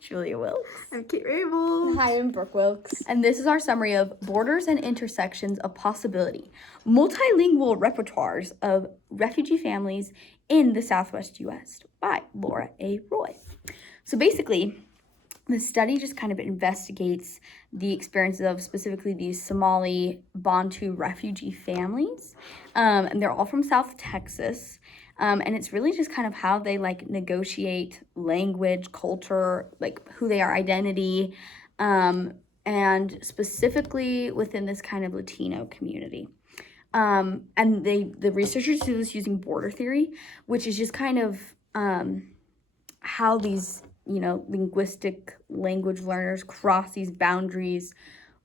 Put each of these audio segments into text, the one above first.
Julia Wilkes. I'm Kate Rabel. Hi, I'm Brooke Wilkes. And this is our summary of Borders and Intersections of Possibility, multilingual repertoires of refugee families in the Southwest U.S. by Laura A. Roy. So basically, the study just kind of investigates the experiences of specifically these Somali Bantu refugee families. And they're all from South Texas. And it's really just kind of how they negotiate language, culture, who they are, identity, and specifically within this kind of Latino community. And the researchers do this using border theory, which is just kind of how these linguistic language learners cross these boundaries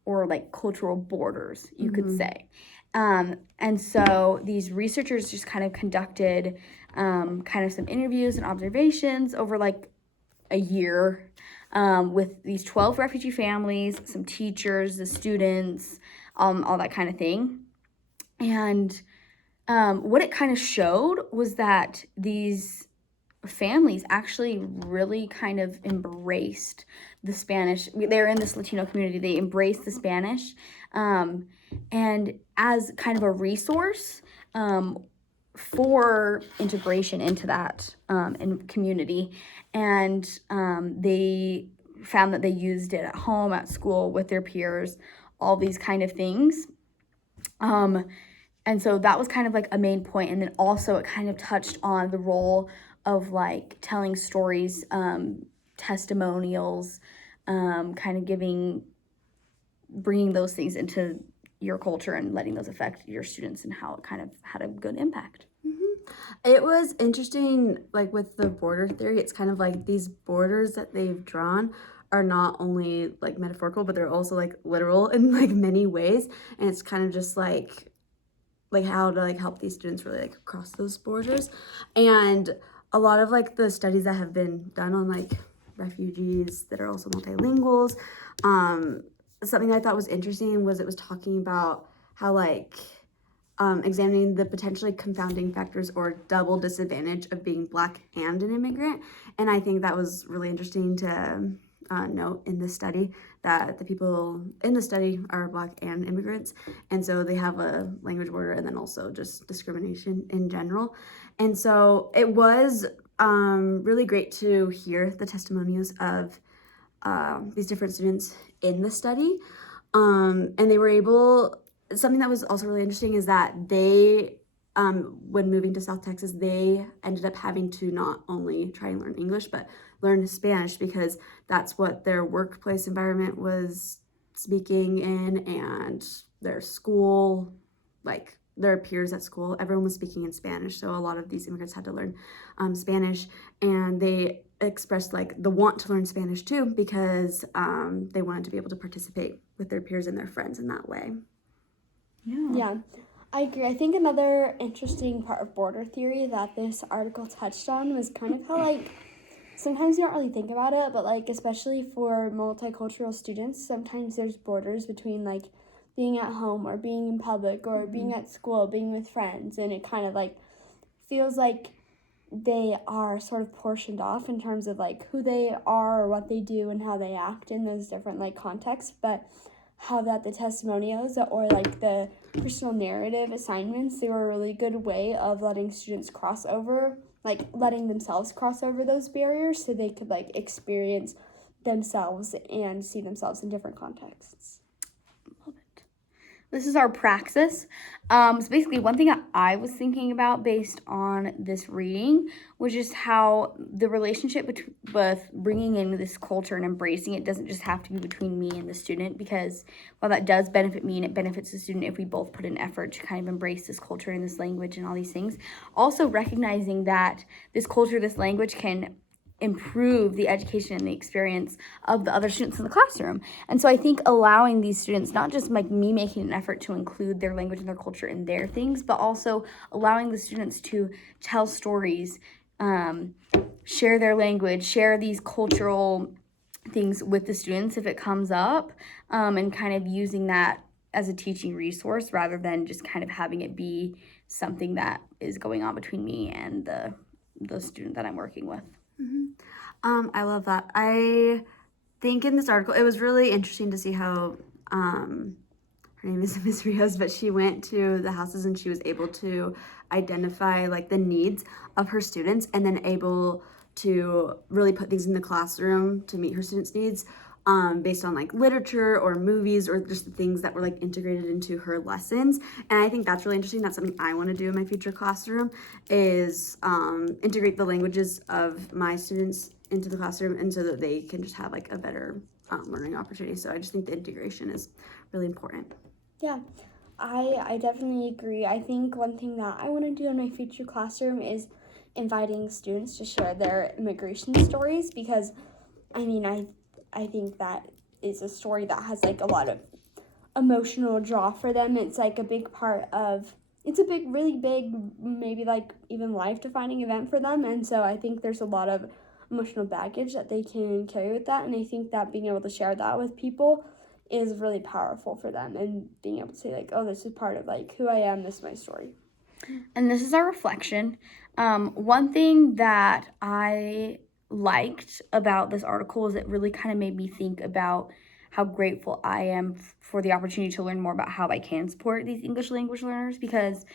or cultural borders, you could say. And so these researchers just kind of conducted kind of some interviews and observations over a year with these 12 refugee families, some teachers, the students, all that kind of thing. And what it kind of showed was that these families actually really kind of embraced the Spanish. They're in this Latino community. They embraced the Spanish and as kind of a resource for integration into that community. And they found that they used it at home, at school, with their peers, all these kind of things. And so that was kind of a main point. And then also it kind of touched on the role of telling stories, testimonials, kind of bringing those things into your culture and letting those affect your students and how it kind of had a good impact. It was interesting, with the border theory, it's kind of these borders that they've drawn are not only metaphorical, but they're also literal in many ways. And it's kind of just how to help these students really cross those borders. And a lot of the studies that have been done on refugees that are also multilinguals, something that I thought was interesting was it was talking about how examining the potentially confounding factors or double disadvantage of being Black and an immigrant. And I think that was really interesting to note in this study, that the people in the study are Black and immigrants, and so they have a language border and then also just discrimination in general. And so it was really great to hear the testimonials of these different students in the study, and they were able. Something that was also really interesting is that they, when moving to South Texas, they ended up having to not only try and learn English, but learn Spanish, because that's what their workplace environment was speaking in, and their school, their peers at school, everyone was speaking in Spanish. So a lot of these immigrants had to learn Spanish, and they expressed the want to learn Spanish too, because they wanted to be able to participate with their peers and their friends in that way. Yeah, I agree. I think another interesting part of border theory that this article touched on was kind of how sometimes you don't really think about it, but especially for multicultural students, sometimes there's borders between being at home or being in public or being at school, being with friends, and it kind of feels like they are sort of portioned off in terms of who they are or what they do and how they act in those different contexts. But how that the testimonials or the personal narrative assignments, they were a really good way of letting students cross over, letting themselves cross over those barriers so they could experience themselves and see themselves in different contexts. Love it. This is our praxis. So basically, one thing I was thinking about based on this reading was just how the relationship with bringing in this culture and embracing it doesn't just have to be between me and the student, because while that does benefit me and it benefits the student if we both put in effort to kind of embrace this culture and this language and all these things, also recognizing that this culture, this language can improve the education and the experience of the other students in the classroom. And so I think allowing these students, not just me making an effort to include their language and their culture in their things, but also allowing the students to tell stories, share their language, share these cultural things with the students if it comes up, and kind of using that as a teaching resource rather than just kind of having it be something that is going on between me and the student that I'm working with. I love that. I think in this article, it was really interesting to see how, her name is Miss Rios, but she went to the houses and she was able to identify like the needs of her students and then able to really put things in the classroom to meet her students' needs. Based on like literature or movies or just the things that were like integrated into her lessons. And I think that's really interesting. That's something I want to do in my future classroom is integrate the languages of my students into the classroom and so that they can just have like a better learning opportunity. So I just think the integration is really important. Yeah, I definitely agree. I think one thing that I want to do in my future classroom is inviting students to share their immigration stories because, I mean, I think that is a story that has like a lot of emotional draw for them. It's like a big part of, it's a big, really big, maybe like even life defining event for them. And so I think there's a lot of emotional baggage that they can carry with that. And I think that being able to share that with people is really powerful for them and being able to say like, oh, this is part of like who I am, this is my story. And this is our reflection. One thing that I liked about this article is it really kind of made me think about how grateful I am for the opportunity to learn more about how I can support these English language learners because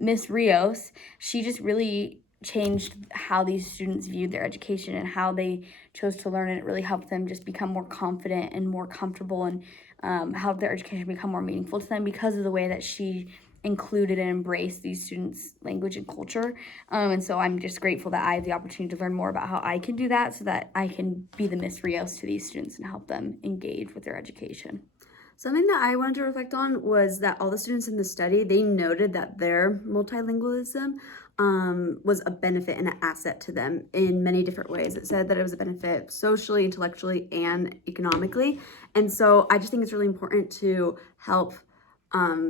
Miss Rios, she just really changed how these students viewed their education and how they chose to learn, and it really helped them just become more confident and more comfortable and help their education become more meaningful to them because of the way that she included and embraced these students' language and culture. And so I'm just grateful that I have the opportunity to learn more about how I can do that so that I can be the Miss Rios to these students and help them engage with their education. Something that I wanted to reflect on was that all the students in the study, they noted that their multilingualism was a benefit and an asset to them in many different ways. It said that it was a benefit socially, intellectually, and economically. And so I just think it's really important to help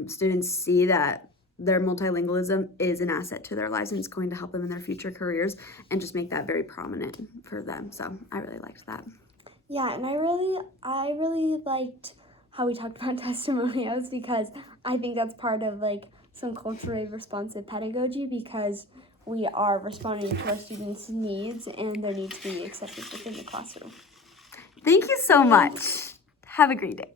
students see that their multilingualism is an asset to their lives and it's going to help them in their future careers and just make that very prominent for them. So I really liked that. Yeah, and I really liked how we talked about testimonials because I think that's part of like some culturally responsive pedagogy because we are responding to our students' needs and their needs to be accepted within the classroom. Thank you so much. Have a great day.